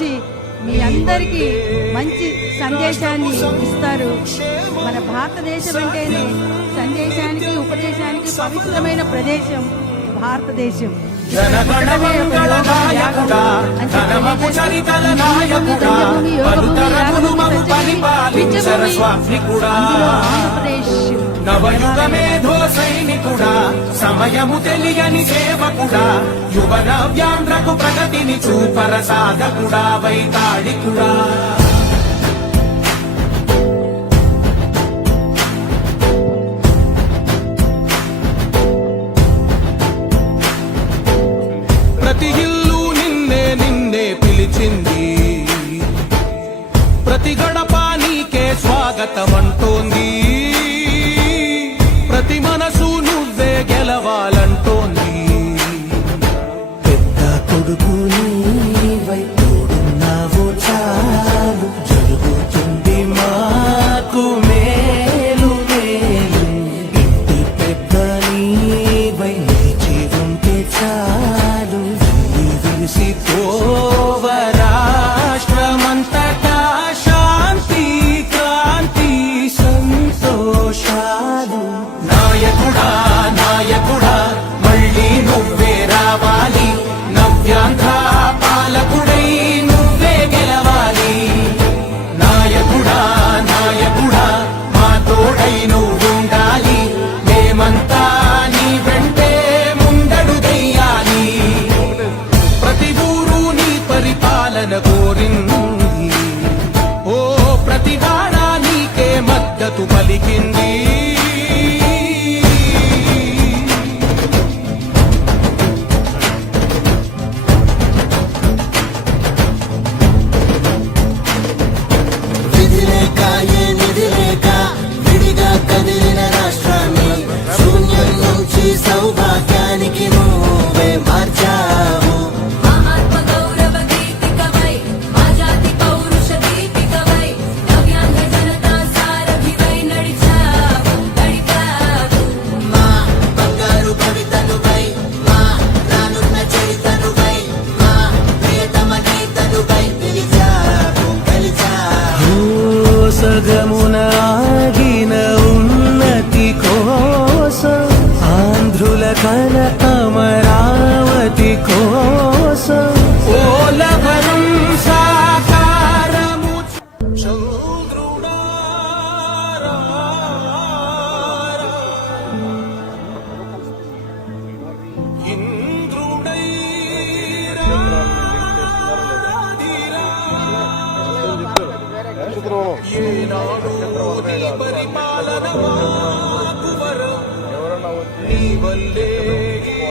వచ్చి మీ అందరికీ మంచి సందేశాన్ని ఇస్తారు. మన భారతదేశం అంటేనే సందేశానికి ఉపదేశానికి పవిత్రమైన ప్రదేశం భారతదేశం. నవయుగ మేధో సైనికుడా, సమయము తెలియని సేవకుడా, యువ నవ్యాంధ్రకు ప్రగతిని చూపర సాధకుడా, వైతాళికుడా. ప్రతి ఇల్లు నిన్నే నిన్నే పిలిచింది, ప్రతి గడప నీకే స్వాగతమంటోంది, ప్రతి మనసు నువ్వే గెలవాలంటోంది. పెద్ద కొడుకు నీవై తోడున్నావో చాలు, జరుగుతుంది మాకు మేలు మేలు. ఇంటి పెద్ద నీవై నిలిచి ఉంటే చాలు, విలిసి పోవ రాష్ట్రమంతటా శాంతి క్రాంతి సంతోషాలు. నాయకుడా నాయకుడా మళ్ళీ నువ్వే రావాలి, నవ్యాంధ్ర పాలకుడై నువ్వే గెలవాలి. నాయకుడా నాయకుడా మా తోడై నువ్వుండాలి, మేమంతా నీ వెంటే ముందడుగెయ్యాలి. ప్రతి ఊరు నీ పరిపాలన కోరింది, ఓ ప్రతి వాడ నీకే మద్దతు పలికింది. సౌభాగ్యానికి నువ్వే మార్చావు. మహాత్మ గౌరవ గీతికవై, మా జాతి పౌరుష దీపికవై, నవ్యాంధ్ర జనతా సారథివై నడిచావు నడిపావు. మా బంగారు భవితనువై, మా రానున్న చరితనువై, మా ప్రియతమ గీతనువై పిలిచావు గెలిచావు. సగమున ఆగిన ఉన్నతి కోసం, ఆంధ్రుల కల అమరావతి కోసం, ఓలవరం సాకారము చంద్రుడా ఇంద్రుడై ఏనాడు నీ పరిపాలన మాకు వరం, నీ వల్లే